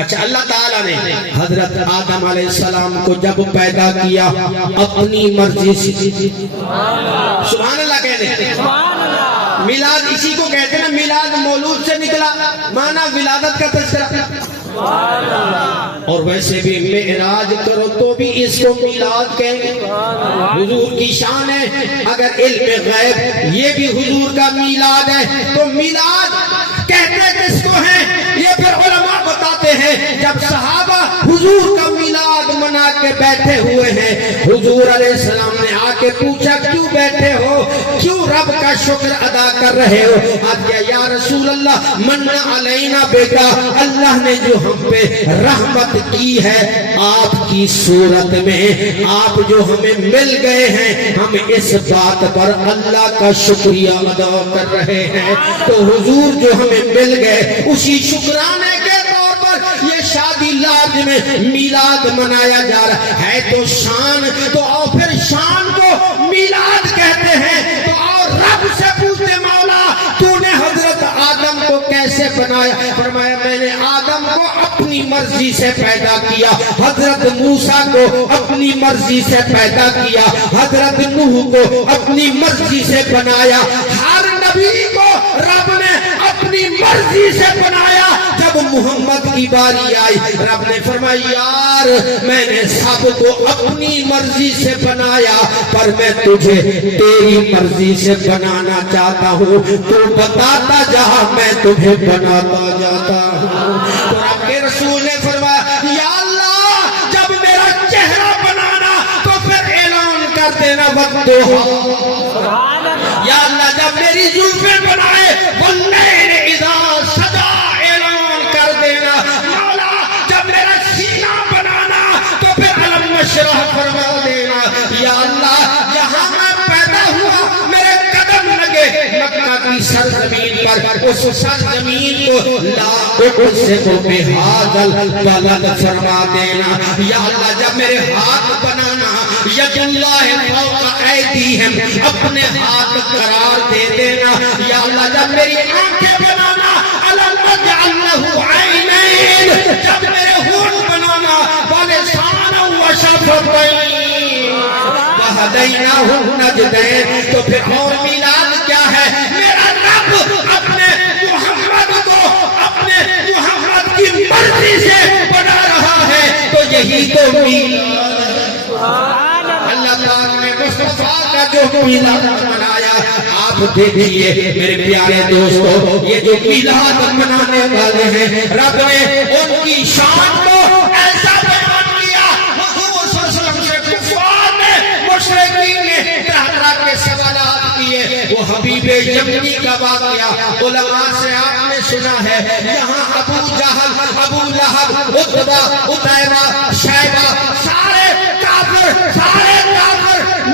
اچھا اللہ تعالیٰ نے حضرت آدم علیہ السلام کو جب پیدا کیا اپنی مرضی سے، سبحان اللہ کہنے، میلاد اسی کو کہتے ہیں نا، میلاد مولود سے نکلا، مانا ولادت کا تذکرہ، اور ویسے بھی معراج کرو تو بھی اس کو میلاد کہیں گے، حضور کی شان ہے۔ اگر علم غیب یہ بھی حضور کا میلاد ہے تو میلاد کہتے کس کو ہیں؟ یہ پھر علماء بتاتے ہیں جب صحابہ حضور کا میلاد منا کے بیٹھے ہوئے ہیں، حضور علیہ السلام نے آ کے پوچھا کیوں بیٹھے ہو، کیوں رب کا شکر ادا کر رہے ہو؟ آج کیا یا رسول اللہ من علینا بیٹا، اللہ نے جو ہم پہ رحمت کی ہے آپ کی صورت میں، آپ جو ہمیں مل گئے ہیں، ہم اس بات پر اللہ کا شکریہ ادا کر رہے ہیں۔ تو حضور جو ہمیں مل گئے اسی شکرانے کے طور پر یہ شادی لازم میلاد منایا جا رہا ہے، تو شان تو اور پھر شان کو میلاد کہتے ہیں۔ تو اور رب سے پوچھتے مولا تو نے حضرت آدم کو کیسے بنایا؟ فرمایا میں نے آدم کو اپنی مرضی سے پیدا کیا، حضرت موسیٰ کو اپنی مرضی سے پیدا کیا، حضرت نوح کو اپنی مرضی سے بنایا، ہر نبی کو رب نے اپنی مرضی سے بنایا۔ جب محمد کی باری آئی رب نے فرمایا یار میں نے سب کو اپنی مرضی سے بنایا پر میں تجھے تیری مرضی سے بنانا چاہتا ہوں، تو بتاتا جہاں میں تمہیں بناتا جاتا ہوں۔ تو رب کے رسول نے فرمایا یا اللہ جب میرا چہرہ بنانا تو پھر اعلان کر دینا وقت یا اللہ جب میری زلفیں بنائے واللیل اذا سجا اعلان کر دینا، مولا جب میرا سینہ بنانا تو پھر علم نشرح فرما دینا، یا اللہ جہاں میں پیدا ہوا میرے قدم لگے مکہ کی سرزمین پر، اس سرزمین کو لا اقسم بہذا البلد فرما دینا، یا اللہ جب میرے ہاتھ بنانا ید اللہ فوق ایدیہم اپنے ہاتھ قرار دے دینا، یا اللہ جب میری آنکھیں بنانا الم نجعل لہ عینین، جب میرے ہونٹ بنانا ولسانا وشفتین وہدیناہ النجدین، تو پھر اور میلاد کیا ہے؟ میرا رب اپنے محمد کو اپنے محمد کی مرضی سے بنا رہا ہے، تو یہی تو میلاد ہے۔ اللہ پاک نے مصطفیٰ کا جو میلاد منایا، آپ دیکھئے میرے پیارے دوستو یہ جو میلاد منانے والے ہیں رب نے ان کی شان کو ایسا بیان کیا، حضور صلی اللہ علیہ وسلم سے کفار نے مشرکین نے طرح طرح کے سوالات کیے، وہ حبیب یمنی کا واقعہ علماء سے آپ نے سنا ہے، یہاں ابو جہل، ابو لہب، عتبہ، عتیبہ، شیبہ سارے کافر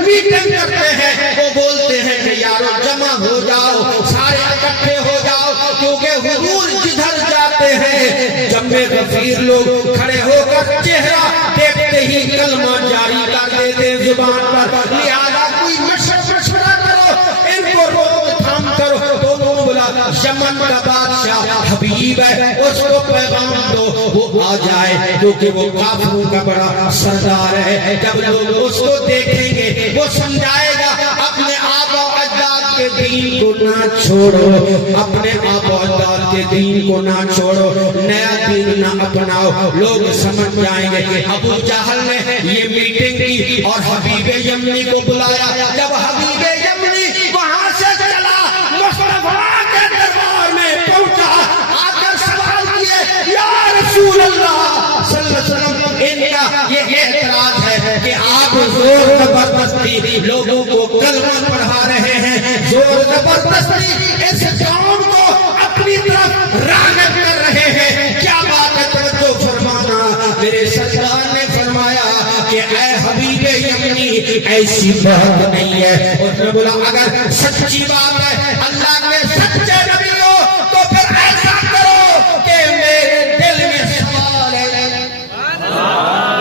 میٹنگ کرتے ہیں، وہ بولتے ہیں کہ یارو جمع ہو جاؤ، سارے اکٹھے ہو جاؤ، کیونکہ حضور جدھر جاتے ہیں جمع غفیر لوگ کھڑے ہو کر چہرہ دیکھتے ہی کلمہ جاری کر دیتے ہیں زبان پر، لہذا کوئی مشورہ کرو ان کو روک تھام کرو۔ تو انہوں نے بولا یمن کا بادشاہ حبیب ہے اس کو پیغام دو وہ آ جائے، کیونکہ وہ کافروں کا بڑا سردار ہے، جب لوگ اس کو دیکھیں گے وہ سمجھائے گا اپنے آبا و اجداد کے دین کو نہ چھوڑو، اپنے آبا و اجداد کے دین کو نہ چھوڑو، نیا دین نہ اپناؤ، لوگ سمجھ جائیں گے۔ ابو جہل نے یہ میٹنگ کی اور حبیب یمنی کو بلایا، جب حبیب یمنی وہاں سے چلا مصطفیٰ کے دربار میں پہنچا، آ کر سوال کیے یا رسول اللہ صلی اللہ علیہ وسلم ان کا یہ اعتراض ہے کہ آپ زور زبردستی لوگوں کو کلمہ پڑھا رہے ہیں، زور زبردستی اس قوم کو اپنی طرف راغب کر رہے ہیں، کیا بات ہے توجہ فرمانا۔ میرے سرکار نے فرمایا کہ اے حبیب یمنی ایسی بات نہیں ہے، اس نے بولا اگر سچی بات ہے اللہ کے سچے نبی ہو تو پھر ایسا کرو کہ میرے دل میں سوال ہے،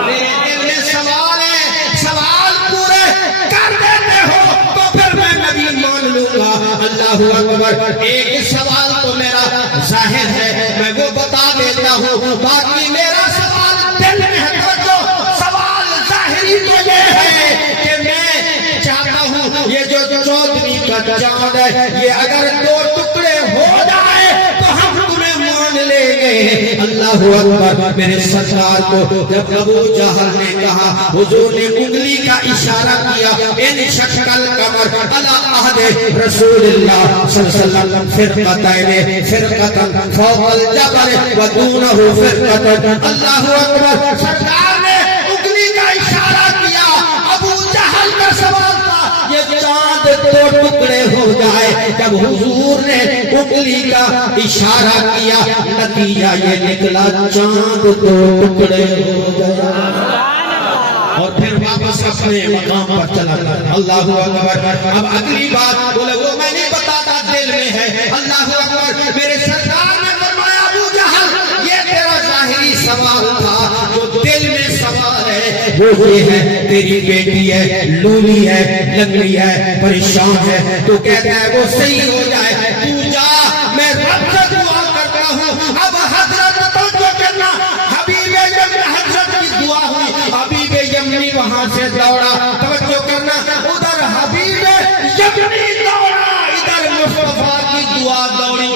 میرے دل میں سوال ہے، سوال پورے کر دیتے ہو تو پھر میں نبی مان لوں گا۔ اللہ اکبر، ایک سوال تو میرا ظاہر ہے میں وہ بتا بتا دیتا ہوں، باقی میرا سوال دل میں ہے۔ توجہ، سوال ظاہری تو یہ ہے کہ میں چاہتا ہوں یہ جو 14ویں کا چاند ہے یہ اگر 2 ٹکڑے ہو جائے تو ہم تمہیں مان لیں گے۔ اللہ اکبر۔ میرے سرکار کو جب ابو جہل نے کہا، حضور نے انگلی کا اشارہ کیا، ان شکل قمر علی عہد رسول اللہ صلی اللہ علیہ وسلم فرقتین فرقتن فوق الجبل ودونہ فرقتن۔ اللہ اکبر۔ سرکار نے انگلی کا اشارہ کیا، ابو جہل کا سوال تھا یہ چاند 2 ٹکڑے ہو جائے۔ جب حضور نے انگلی کا اشارہ کیا نتیجہ یہ نکلا چاند 2 ٹکڑے ہو گیا، اور پھر واپس اپنے مقام پر چلا گیا۔ اللہ اکبر۔ اب اگلی بات بولے وہ میں نہیں بتاتا، دل میں ہے۔ اللہ اکبر۔ میرے سرکار نے فرمایا ابو جہل یہ تیرا ظاہری سوال تھا، جو دل میں سوال ہے وہ یہ ہے تیری بیٹی ہے، لولی ہے، لنگڑی ہے، پریشان ہے، تو کہتا ہے وہ صحیح ہو جائے، تو جا میں رب سے دعا کرتا ہوں۔ اب حضرت توجہ کرنا، حبیب یمنی حضرت کی دعا ہوئی، حبیب یمنی وہاں سے دوڑا، توجہ کرنا، ادھر حبیب یمنی دوڑا، ادھر مصطفیٰ کی دعا دوڑی۔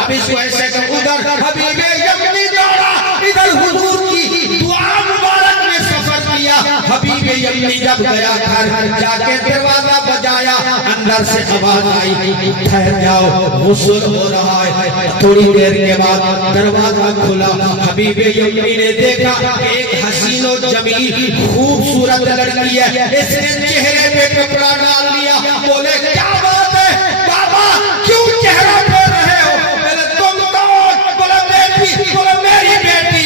اب اس کو ایسے کہ ادھر حبیب یمنی دوڑا، ادھر حضور کی دعا مبارک میں سفر کیا۔ حبیب یمنی جب گیا گھر، جا کے دروازہ بجایا، اندر سے آواز آئی ٹھہر جاؤ غسل ہو رہا ہے۔ تھوڑی دیر کے بعد دروازہ کھلا، حبیب یمنی نے دیکھا ایک حسین و جمیل خوبصورت لڑکی ہے، اس نے چہرے پہ کپڑا ڈال لیا۔ بولے کیا بات ہے بابا، کیوں چہرہ پھیر رہے ہو؟ بولے تم کون؟ بولے بیٹی، بولے میری بیٹی،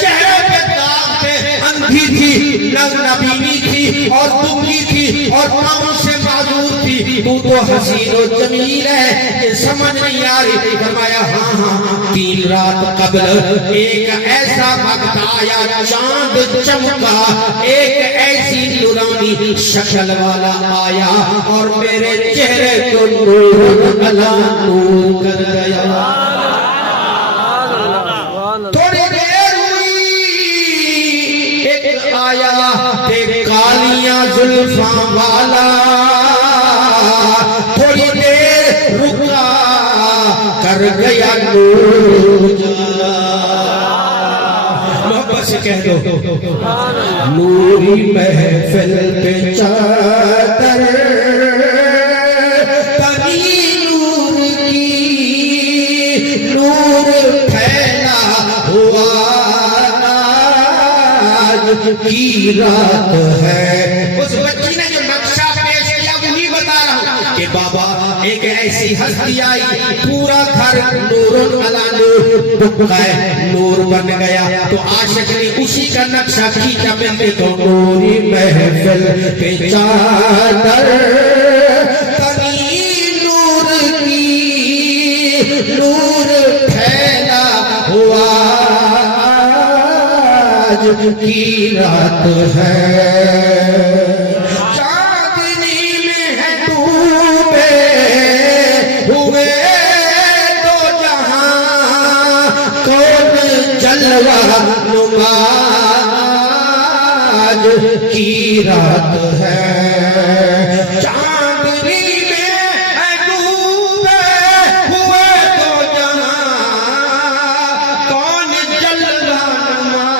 چہرے پہ داغ تھے، اندھی تھی، نبینی تھی اور دبلی تھی اور پاؤں سے معذور تھی، تو حسین و جمیل ہے، یہ سمجھ نہیں آ رہی۔ فرمایا ہاں 3 رات قبل ایک ایسا وقت آیا، چاند چمکا، ایک ایسی نورانی شکل والا آیا اور میرے چہرے کو نور علی نور کر گیا۔ تھوڑی دیر ہوئی، ایک آیا کالیاں زلفاں والا، تھوڑی دیر رکا کر گیا نور جلا۔ محبت سے کہہ دو نوری محفل پہ چادر تنی نور کی، نور پھیلا ہوا آج کی رات ہے۔ اس بچی نے جو نقشہ پیش کیا وہی بتا رہا ہوں کہ بابا ایک ایسی ہستی آئی، پورا گھر نور علی نور بکائے، نور بن گیا۔ تو عاشق نے اسی کا نقشہ کھینچا، میں تو نوری محفل پہ چادر تنی نور کی، نور پھیلا ہوا آج کی رات ہے۔ چاندنی میں ہے ڈوبے ہوئے دو جہاں، کون جلوہ نما آج کی رات ہے۔ چاندنی میں ہے ڈوبے ہوئے دو جہاں، کون جلوہ نما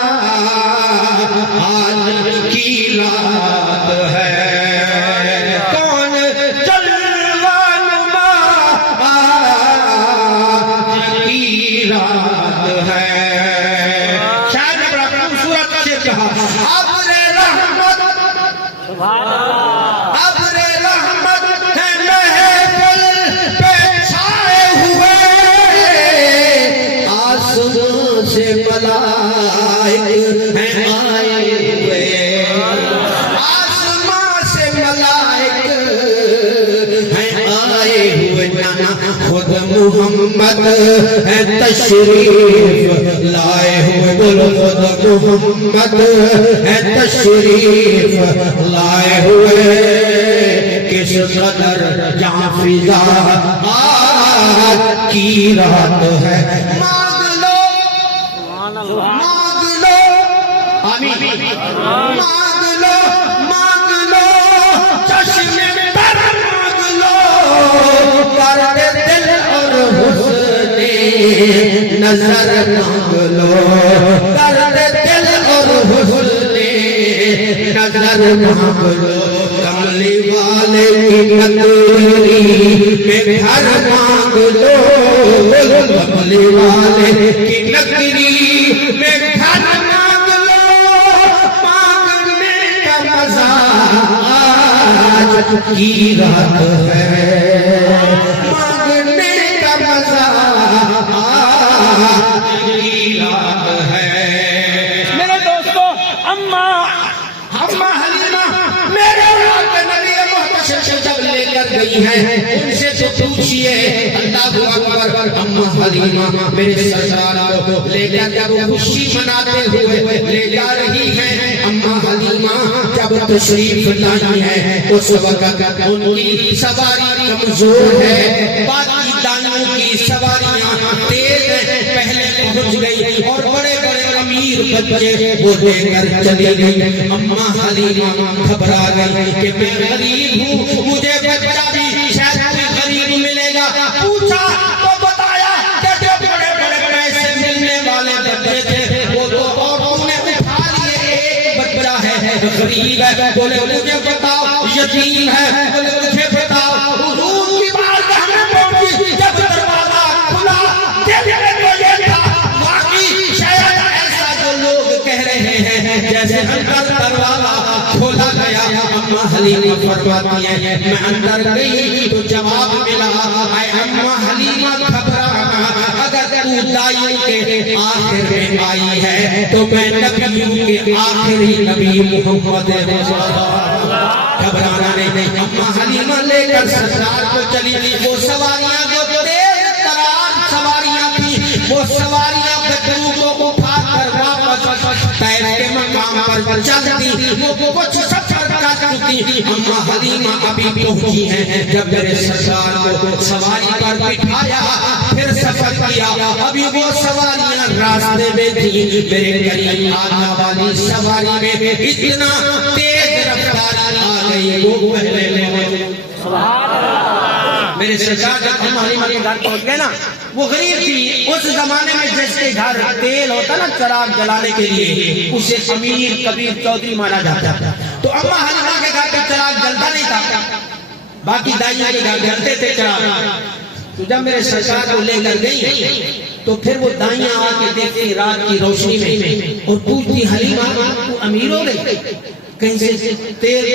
آج کی رات ہے، کون جلوہ نما آج کی رات ہے۔ شاید نے بڑا خوبصورت شعر کہا، ابر رحمت، ابر رحمت ہے محفل پہ چھائے ہوئے، آسمان سے ملائک ہیں آئے ہوئے، آسمان سے ملائک ہیں آئے ہوئے، جانا خود محمد ہے تشریف لائے ہوئے، بولو خود محمد ہے تشریف لائے ہوئے، کس قدر جہاں فضا کی رات ہے مانگ لو مانگ لو آمین مانگ لو چشم پر مانگ لو کرد دل اور حسن نظر مانگ لو کرد دل اور حسن نظر مانگ لو کملی والے کی نگری میں گھر مانگ لو کملی والے کی نگری میں گھر مانگ لو مانگنے کا مزہ آج کی رات ہے مانگنے کا مزہ آج کی رات ہے میرے دوستو اما حلیمہ میرے رات نبی محتشم جب لے کر گئی ہیں ان سے تو پوچھئے اللہ اکبر اما حلیمہ میرے سرکار کو لے کر جب خوشی مناتے ہوئے لے جا رہی ہیں اما حلیمہ جب تشریف لائی ہے اس وقت ان کی سواری کمزور ہے باقی دانوں کی سواریاں تیز ہیں پہلے پہنچ گئی اور بڑے بڑے امیر بچے وہ دے کر چلی گئی اما حلیمہ گھبرا گئی کہ میں غریب ہوں مجھے بچہ بھی شاید کوئی غریب ملے گا پوچھا تو بتایا کہ جو بڑے بڑے پیسے ملنے والے بچے تھے وہ تو عورتوں نے اٹھا لیے ایک بچہ ہے غریب ہے بولے مجھے بتاؤ یتیم ہے بولے مجھے بتاؤ حضور کی بارگاہ میں پہنچی جب دروازہ کھلا دیکھنے کو یہ تھا واقعی شاید ایسا جو لوگ کہہ رہے ہیں جیسے اندر دروازہ کھولا گیا اما حلیمہ فرماتی ہیں میں اندر گئی تو جواب ملا اے اما حلیمہ گھبرانا اگر تو دائیوں کے آخر میں آئی ہے تو میں نبیوں کے آخری نبی محمد گھبرانا نہیں اما حلیمہ لے کر سرکار کو چلی وہ سواریاں جو تیز ترار سواریاں تھی وہ سواریاں بدروں کو اٹھا کر واپس طائف کے مقام پر چلتی وہ کچھ سفر کر چکی اما حلیمہ ابھی پہنچی ہیں جب میرے سرکار کو سواری پر بٹھایا پھر سفر کیا ابھی وہ سواریاں راستے میں تھی میرے قریب آنے والی سواری میں اتنا تیز رفتار آ گئی وہ پہلے میرے سرکار جب اما حلیمہ کے گھر پہنچ گئے نا وہ غریب تھی اس زمانے میں جس کے گھر تیل ہوتا نا چراغ جلانے کے لیے اسے امیر کبیر چودھری مانا جاتا تھا تو اما حلیمہ کے گھر پہ چراغ جلتا نہیں تھا باقی دائیوں کے گھر جلتے تھے چراغ تو جب میرے سرکار کو لے کر گئی تو پھر وہ دائیاں آ کے دیکھتی رات کی روشنی میں اور پوچھتی حلیمہ تو امیر ہو گئی کہیں سے تیل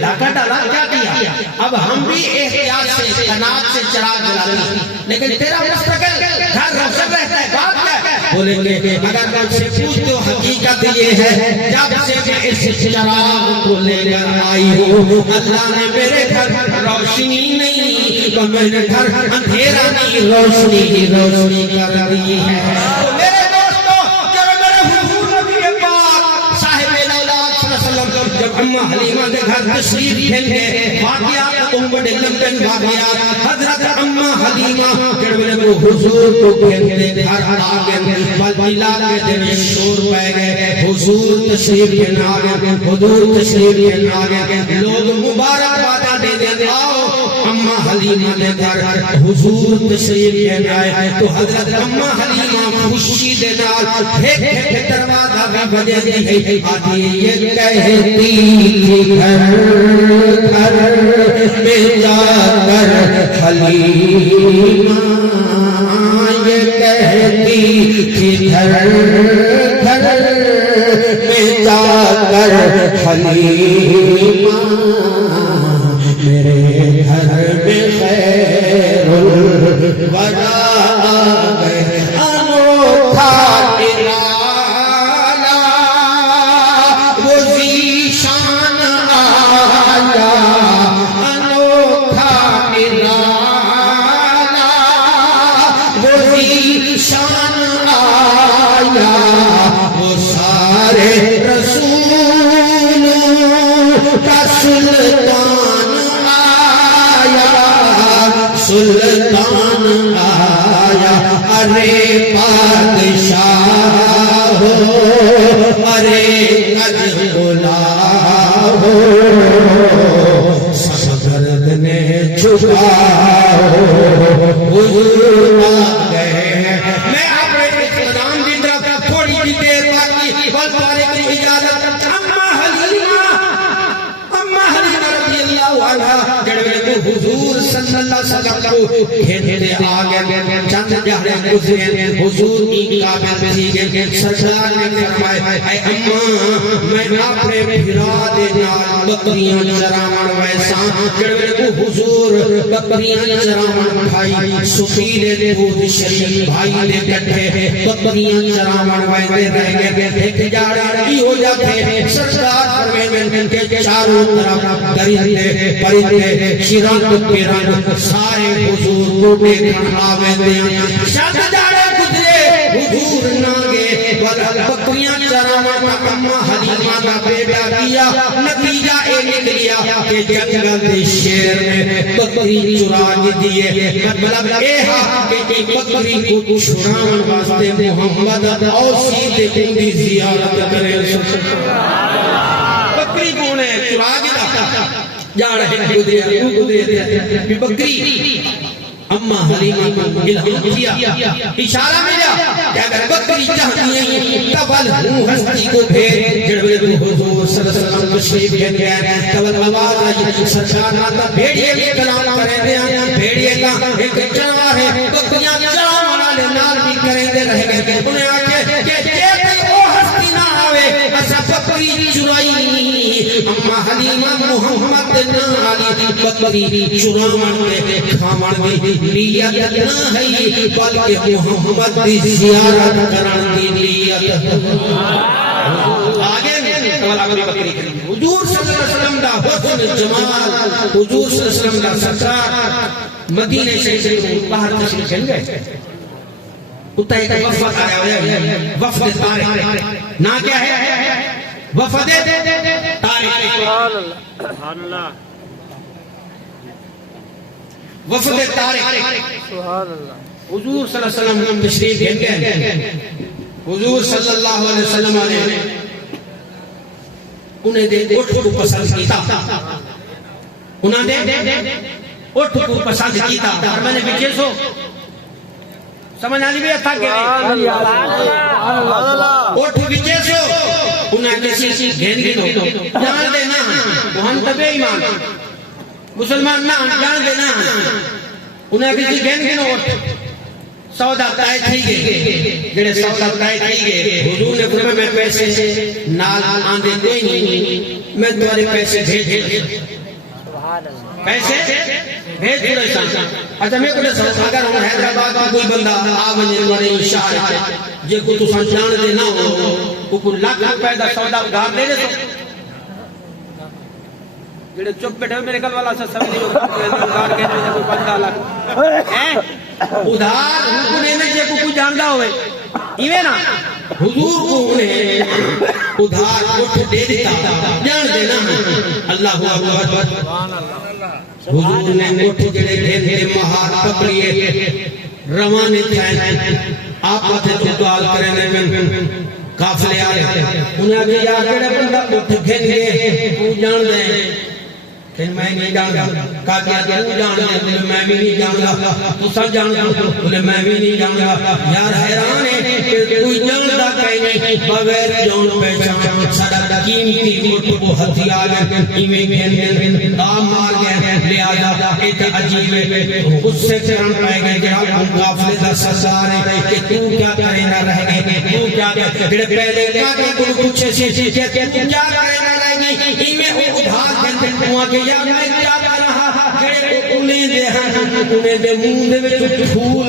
ڈھاکہ ڈالا کیا کیا اب ہم بھی احتیاط سے قناعت سے چراغ جلاتے ہیں لیکن تیرا مستقل گھر روشن رہتا ہے بات کیا ہے بولیں گے اگر میں سے پوچھ تو حقیقت یہ ہے جب سے میں اس چراغ کو لے کر آئی ہوں اللہ نے میرے گھر روشنی نہیں تو میرے گھر اندھیرا نہیں روشنی ہی روشنی کر رہی ہے تو میرے دوستو جب میرے حضور نبی پاک صاحب الاولاد صلی اللہ علیہ وسلم جب اما حلیمہ کے گھر تشریف لے گئے واقعات بڑے لمبے واقعات حضرت اما حلیمہ جب وہ حضور کو کہتے گھر آ گئے بلال کے دن شور پہ گئے حضور تشریف لے گئے حضور تشریف لے گئے لوگ مبارک بادہ دے دے آؤ اما حلیمہ نے گھر حضور تشریف لے گئے تو حضرت اما حلیمہ خوشی دے نال ایک دروازہ بھی بجے دی آتی یہ کہتی گھر گھر میں جا کر حلیمہ یہ کہتی تھی گھر گھر میں جا کر حلیمہ میرے گھر میں خیر الورا گئے انوکھا نرالا وہ ذیشان آیا انوکھا نرالا وہ ذیشان آیا وہ سارے رسولوں کا سلطان آیا سلطان بادشاہ ہو ارے کج بولا ہو سب گردنے جھکاؤ حضور آ گئے ہیں. میں آپ نے اقتدام کی طرف تھوڑی سی دیر باقی والدارے کی اجازت. اما حلیمہ رضی اللہ عنہ جڑوے کو حضور صلی اللہ علیہ وسلم کو کھیتے آگے چند جہرے گزرے حضور کی قابل تھی گئے. سرکار نے فرمائے اے اما میں اپنے بھرا دینا بکریاں چراون ویسا. جڑوے کو حضور بکریاں چراون بھائی سفیلے دودھ شریف بھائی دے کٹھے بکریاں چراون ویندے رہ گئے. ایک جاڑی ہو جاتے سرکار فرمائے کہ چاروں طرف درندے پرندے شیران پیران سارے حضور کو دیکھن آوے دیں. شاد جاڑے گزرے حضور نہ گئے بکریاں چراون اما حلیمہ کا بیٹا کیا. نتیجہ اے نکلیا کہ جنگل دے شیر نے بکری چرا دیے. مطلب اے ہا کہ بکری کو چھڑاون واسطے محمد اوسی دے دی زیارت کرے. بکری کون ہے چرا کے جا رہے گزرے بکری. اما حلیمہ کو الہام کیا اشارہ ملا کہ اگر بکری چاہتی ہیں تبل ہوں ہستی کو بھیج. جڑوے کو حضور صلی اللہ علیہ وسلم تشریف لے گئے تبل آواز آئی سرکار ناتا بھیڑیے کے کلام کریں دے. بھیڑیے کا ایک جانور ہے بکریاں چراون والے نال بھی کریں دے رہ گئے. انہیں آکے کہ وہ ہستی نہ آوے ایسا بکری چرائی. اما حلیمہ محمد نہ آلی بکری چراون دے کھاون دی نیت نہ ہے بلکہ محمد دی زیارت کرن دی نیت. آگے بکری حضور صلی اللہ علیہ وسلم دا حسن جمال حضور صلی اللہ علیہ وسلم دا سرکار مدینہ شریف سے باہر تشریف لے گئے. اتنا ایک وفد آیا ہوا ہے وفد طارق. نا کیا ہے وفد طارق. سبحان اللہ وفد طارق. حضور صلی اللہ علیہ وسلم تشریف لے گئے. حضور صلی اللہ علیہ وسلم نے انہیں دے اٹھ کو پسند کیتا. انہوں نے اٹھ کو پسند کیتا اور میں نے بچے سو سمجھ آنی بھی تھا کہ اٹھ بچے سو انہیں کسی گھین گھنو جان دینا وہاں تبے ایمان مسلمان نہ جان دینا انہیں کسی گھین گھنو اٹھ سودا تائے تھی گئے. جڑے سودا تائے تھی گئے حضور نے فرمایا میں پیسے نال آندے کوئی نہیں میں تمہارے پیسے بھیج پیسے بھیج دے رہا. اچھا میں کہتے ہیں اگر ہم حیدرآباد کا کوئی بندہ آونے والے شہر جے کو تساں جان دے نہ ہو کو لاکھ روپے دا سودا ادھار دے دے تو جڑے چپ بیٹھے میرے کل والا سا سمجھ لیو ادھار کہتے ہیں کوئی 15 لاکھ ادھار کو لینے جے کو جاندا ہوئے ایویں نا حضور کو انہیں ادھار اٹھ دے دیتا جان دینا. اللہ اکبر. حضور نے اٹھ جڑے گھن دے مہار پکڑیے روانے تھے. آپ آتے تو دعال کرنے میں قافلے آئے. انہیں آگے یا کڑے بندہ اٹھ گھن گئے وہ جان دیں کہ میں نہیں جانگا. کہا کہ تو جان دیں میں بھی نہیں جانگا. تو سا جانگا انہیں میں بھی نہیں جانگا. یار حیران ہے کہ کوئی جانگا کہیں نہیں بغیر جان پہچان سڑا قیمتی اٹھ کو ہتھیار ایمیں گھن دام مار گئے. لہذا ایک عجیب اس سے چران پائے گئے کہ ہم قافلے دا سردار ہے کہ تو کیا کرے نہ رہ گئے تو کیا کرے پہلے کہا کہ کوئی پوچھے سے کہ تو کیا کرے نہ رہ گئے ایمیں ادھار گھنٹے ہوا کہ یا میں کیا کر رہا جڑے انہیں دے ہاں انہیں دے منہ دے میں پھول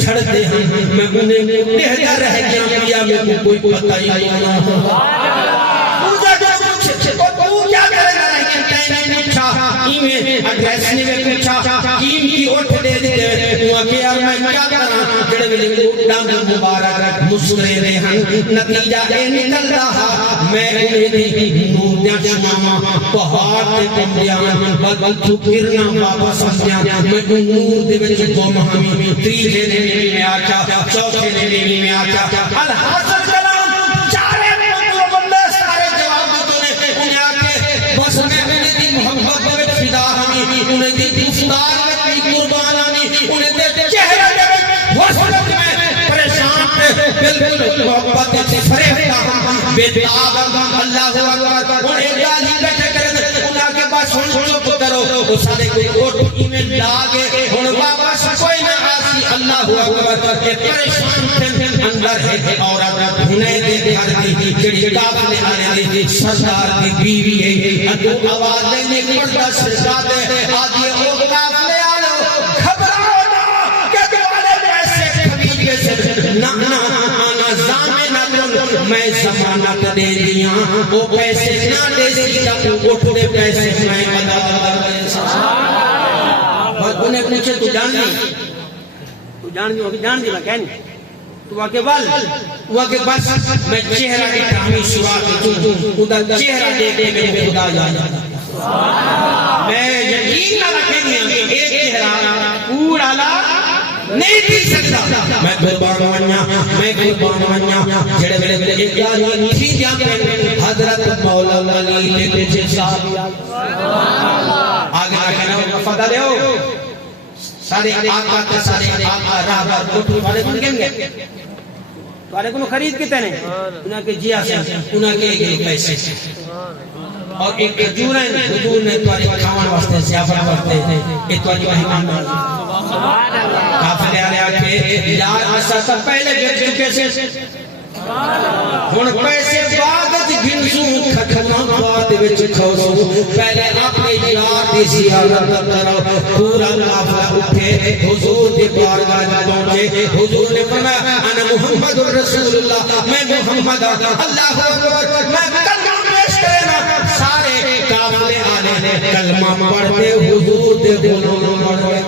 چھڑ دے ہاں میں انہیں بہتر رہ گیا یا میں کوئی پتہ ہی نہیں تو کیا کرے نہ رہ گئے میں ایڈریس نہیں پوچھا کیم کی اٹھ دے دیتے وہ کہ یار میں کیا کراں جڑے ویلے ڈانگ مبارک مسکرے دے ہن نتیجہ اے نکل رہا میں انہیں نور دیاں شماما پہاڑ تے پندیاں بل تو کرنا واپس آسیاں میں نور دے وچ دو مہامی تیجے نیوی میں آچا چوتھے نیوی میں آچا الحاصل کلام چارے مطلب بندے سارے جواب دیتے ہیں انہیں آکے بس میں انہیں دی محبت میں فدا ہمیں انہیں دی دفتار میں قربان آنی انہیں دے چہرہ دے وصلت میں پریشان پہ بالکل محبت سے فریفتا بے دعاب اللہ اکبر انہیں گالی بیٹھے کریں انہیں آکے بس چپ کرو وہ سارے کوئی اوٹی میں لاغے انہیں واپس کوئی نہ آسی اللہ اکبر کہ پریشان تھے اندر ہے عورت انہیں دے گھر دی جڑی کعبہ میں آنے دی سردار کی بیوی ہے ادو آواز دینے پڑتا سردار دے آج یہ اوقاف لے آلو گھبراؤ نہ کہ دوالے ایسے خبیبے سے نہ آنا زامنہ میں ضمانت دے دیا وہ پیسے نہ دے سکتا اٹھ دے پیسے میں ادا کر اور انہیں پوچھے تو جان دی میں کہنی تو آگے بل وہ آگے بس میں چہرہ کی ٹامی سوا کی خدا چہرہ دیکھے میں خدا جانا میں یقین نہ رکھیں گے ایک چہرہ پورا نہیں تھی سکتا میں قربان وانیا جڑے میرے ایک یاری تھی جہاں پہ حضرت مولا علی کے پیچھے صاحب آگے آگے وفادہ لے ہو سارے آقا تے سارے آقا راہبر کوٹھی والے کون کہیں گے والے کو خرید کتے نے انہاں کے جی آسے انہاں کے ایک پیسے اور ایک حضور نے تمہاری کھاون واسطے ضیافت واسطے ایک تمہاری مہمان کافلے والے آکھے یار اسا سب پہلے بیچ چکے سے ہن پیسے بعد وچ گھنسوں کھکھنا بعد وچ کھوسوں پہلے اپنے یار دی زیارت کرو پورا قافلہ اٹھے حضور دی بارگاہ میں پہنچے حضور نے فرمایا انا محمد رسول اللہ میں محمد اللہ اکبر میں کلمہ پیش کرنا سارے قافلے والے کلمہ پڑھتے حضور دے غلام پڑھتے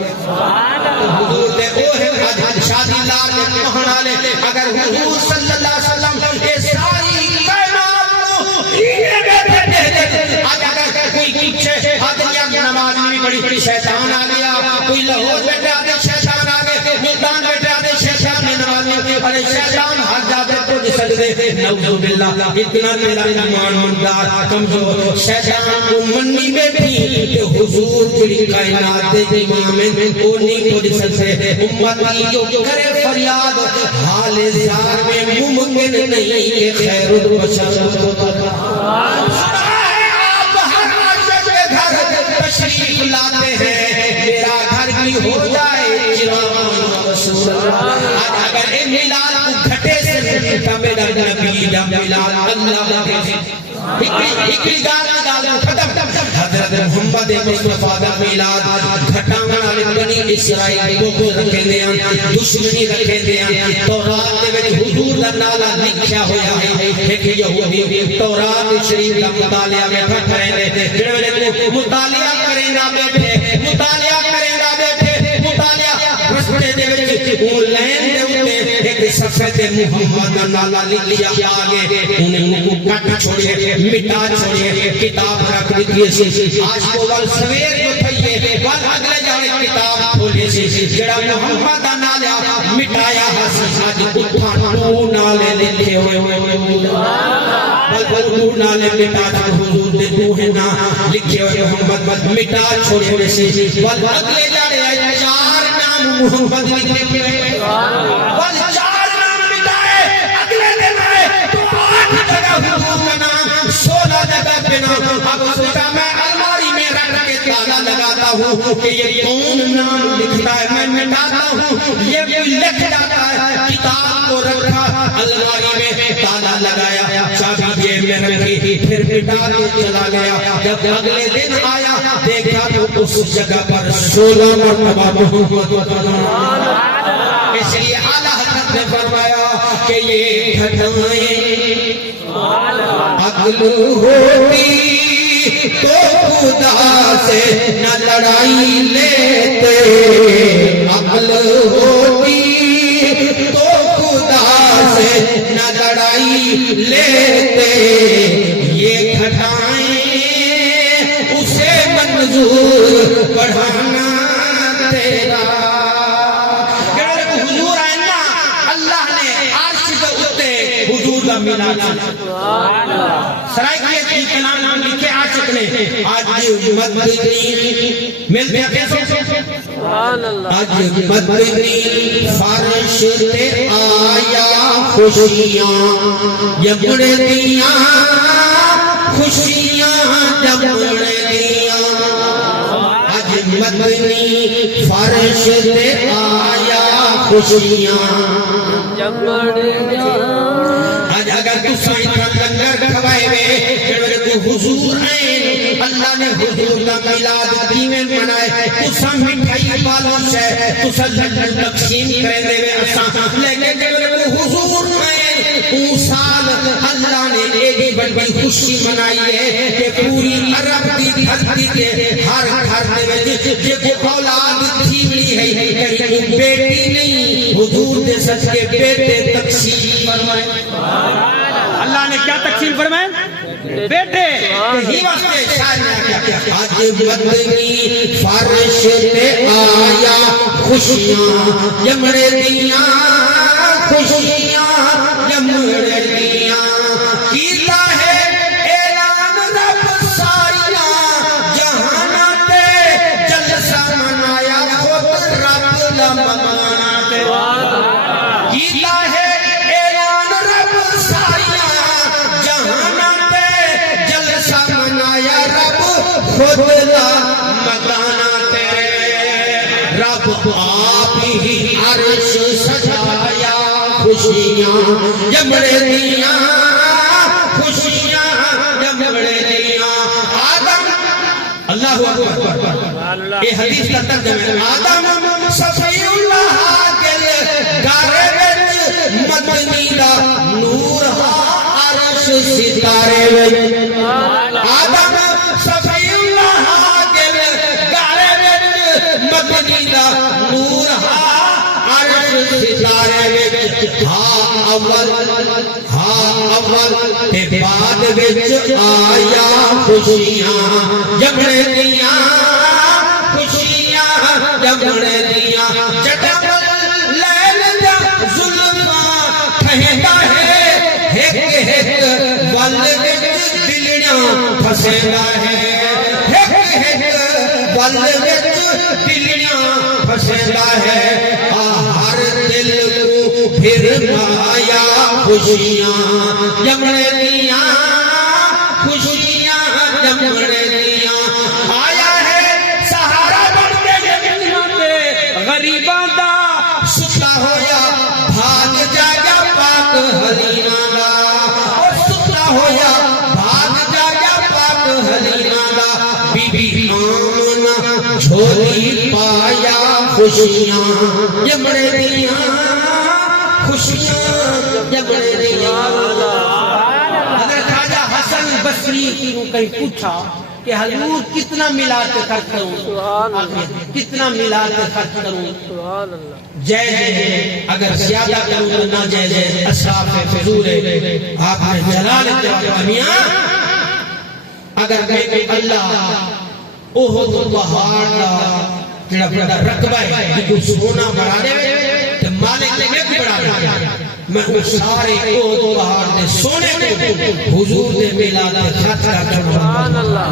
حضور دے اوہ شادی لال دے پہن والے اگر حضور صلی اللہ علیہ وسلم اے ساری کائنات کو ہیرے بیٹھے آج اگر کوئی پیچھے حاضریاں کی نماز نہیں پڑھی شیطان آ گیا کوئی لاہور بیٹھے آدھے شیطان آ گئے ملتان بیٹھے آدھے شیطان میں نماز نہیں ارے شیطان ہر جاتے کو سجدے نعوذ باللہ اتنا میرا ایمان مندار کمزور شیطان کو منی بیٹھی کہ حضور کی کائنات دے امام وہ نہیں کو سجدے امتی جو کرے فریاد حال زار میں ممکن نہیں کہ خیر البشر تشریف لاتے ہیں میرا گھر بھی ہو جائے چراغ رسول اللہ اگر اے میلاد گھٹے سے میرا نبی دا میلاد اللہ دے اکلی گال ختم حضرت محمد مصطفیٰ دا میلاد گھٹاونا والے بنی اسرائیل کو رکھے دیا دشمنی رکھے دیا تورات دے وچ حضور دا نالا لکھیا ہویا ہے ایک یہودی تورات شریف دا مطالعہ بیٹھا کریں دے جڑے مطالعہ کریں گا بیٹھے مطالعہ رستے دے وچ اون لین دے اوتے ایک صفحے تے محمد دا نالا لکھیا آگے انہیں کو کٹ چھوڑے مٹا چھوڑے کتاب رکھ دی سی آج کو وال سویر جو تھئیے وال اگلے جانے کتاب کھولے سی جڑا محمد دا نالا مٹایا ہسی آج اٹھا نو نالے لکھے ہوئے بل نالے مٹا حضور دے دوہے نا لکھے ہوئے محمد مٹا چھوڑے سی وال اگلے جانے چار نام محمد لکھے ہوئے وال چار نام مٹائے اگلے دن آئے تو 8 جگہ حضور کا نام 16 جگہ پہ نام اب سوچا میں الماری میں رکھ کے تالا لگاتا ہوں کہ یہ کون نام لکھتا ہے میں مٹاتا ہوں یہ بھی لکھ جاتا ہے کتاب کو رکھا الماری میں تالا لگایا چابی جیب میں رکھی پھر مٹا کے چلا گیا جب اگلے دن آیا دیکھا تو اس جگہ پر 16 مرتبہ محمد اس لیے اعلیٰ حضرت نے فرمایا کہ یہ گھٹائیں عقل ہوتی تو خدا سے نہ لڑائی لیتے، عقل ہوتی تو خدا سے نہ لڑائی لیتے، یہ گھٹائیں اسے منظور بڑھانا تیرا۔ حضور آئے نا، اللہ نے عرش کے اتے حضور کا میلاد سرائیکیت کی کلام نام لکھے عاشق نے، آج مدنی ملتے ہیں کیسے؟ آج مدنی فرش تے آیا خوشیاں جمڑ دیاں، خوشیاں جمڑ دیاں، آج مدنی فرش تے آیا خوشیاں جمڑ دیاں۔ آج اگر تو سائیں کا لنگر کھوائے وے کہ حضور آئے، اللہ نے حضور کا میلاد کیویں منائے، تسا مٹھائی والوں سے تسا لنگر تقسیم کرے دے وے اساں، لیکن جب حضور آئے اون سال اللہ نے ایڈی بڑی خوشی منائی ہے کہ پوری عرب دی دھرتی تے ہر گھر دے وچ جے اولاد تھی ملی ہے، کہیں بیٹی نہیں، حضور دے صدقے بیٹے تقسیم فرمائے۔ اللہ نے کیا تقسیم فرمائے؟ بیٹے۔ ہی واسطے شاعر نے کیا آج مدنی فرش تے آیا خوشیاں جمڑ دیاں، خوشیاں جمڑ دیاں، کیتا ہے اعلان رب ساریاں جہاں تے جلسہ منایا خود رب لمانا تے، کیتا ہے اعلان رب ساریاں جہاں تے جلسہ منایا رب خود لمانا تے، رب آپ ہی عرش سجایا خوشیاں جمڑ دیاں، خوشیاں جمڑ دیاں۔ آدم، اللہ اکبر، یہ حدیث کا ترجمہ ہے، آدم صفی اللہ گل گارے وچ مدنی دا نور ہا عرش ستارے وچ، آدم صفی اللہ گل گارے وچ مدنی دا نور ہا عرش ستارے وچ، ہاں اول تے بعد وچ آیا خوشیاں جمڑ دیاں، خوشیاں جمڑ دیاں، جٹم لیل دا ظلماں ٹھہندا ہے، ایک ایک ول وچ دلیاں پھسیندا ہے، ایک ایک ول وچ دلیاں پھسیندا ہے، ہر دل کو پھر آیا خوشیاں جمڑ دیاں، خوشیاں جمڑ دیاں، آیا ہے سہارا بن کے یتیماں تے غریباں دا، ستا ہویا بھاگ جاگا پاک حلیماں دا، اور ستا ہویا بھاگ جاگا پاک حلیماں دا، بی بی آمنہ جھولی پایا خوشیاں جمڑ دیاں، خوشیاں جمڑ دیاں۔ حضرت خواجہ حسن بصری کی کہیں پوچھا کہ حضور کتنا میلاد پہ خرچ کروں، کتنا میلاد پہ خرچ کروں، جائز ہے اگر زیادہ کروں تو نہ جائز ہے، اسراف ہے، فضول ہے۔ آپ نے جلال میاں اگر میں اللہ احد پہاڑ دا جڑا بڑا رقبہ ہے جو سونا بڑھا دے تے مالک نے میں بڑھا دے، میں وہ سارے احد پہاڑ دے سونے کو حضور دے میلاد دے خرچ کر سبحان اللہ۔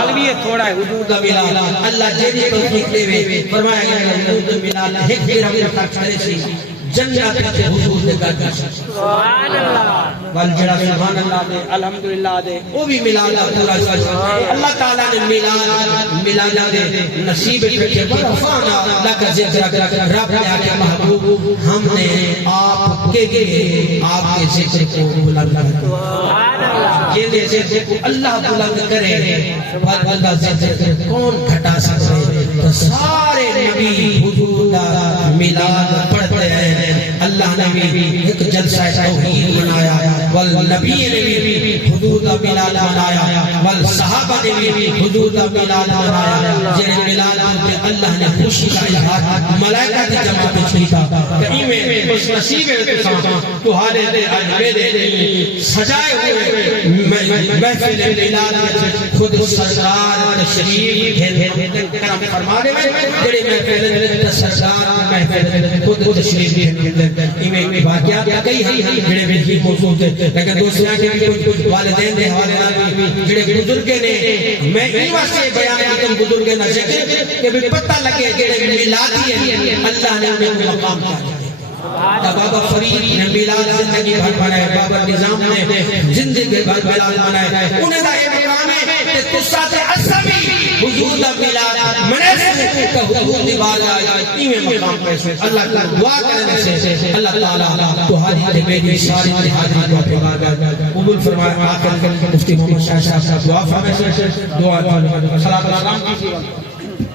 علوی تھوڑا ہے حضور دا میلاد، اللہ جیدی توفیق دے وے، فرمایا گیا حضور دا میلاد ایک دیر ہم خرچ کرے سی جنت تے حضور دے گھر سبحان اللہ، ول جڑا سبحان اللہ دے الحمدللہ دے او بھی میلاد دا پورا اللہ تعالیٰ نے میلاد دے نصیب پہ برفانا لگا ذکر رب نے آگے محبوب ہم نے آپ کے ذکر کو بلند کر، یہ ذکر کو اللہ بلند کرے، اللہ ذکر کون گھٹا سکتے، تو سارے نبی حضور دا میلاد پڑھتے ہیں۔ اللہ نے بھی ایک جلسہ توحید منایا، والنبی نے بھی حضور دا میلاد منایا، والصحابہ نے بھی حضور دا میلاد منایا، جنہیں میلاد ہوتے اللہ نے خوشی کا اظہار ملائکہ کی جماعت چھیتا کہ میں خوش نصیب ہے تو ہارے دے میرے سجائے ہوئے محفل میلاد خود سرکار تشریف کرم فرما رہے ہیں، جڑے محفل سرکار محفل خود تشریف میں واقعہ کئی ہیں جڑے بھی موجود ہیں، لیکن دوسرے کے بھی کچھ والدین دے حوالے جڑے بزرگ نے میں ہی واسطے بیان کہ بزرگ نہ ذکر کہ بھی پتہ لگے جڑے میلادی ہیں اللہ نے انہیں مقام دیا۔ بابا فرید نے میلاد زندگی بھر بنائے، بابا نظام نے زندگی بھر میلاد بنائے، انہیں دا یہ مقام ہے کہ تسات عصبی حضور دا میلاد منیسے کہ حضور دیوار آئے ایمیں مقام پیسے اللہ کا دعا کرنے سے اللہ تعالیٰ تو حاضر میری ساری حاضری دعا پھر قبول فرمائے۔ آخر مفتی محمد شاہ صاحب دعا فرمائے، دعا صلاة اللہ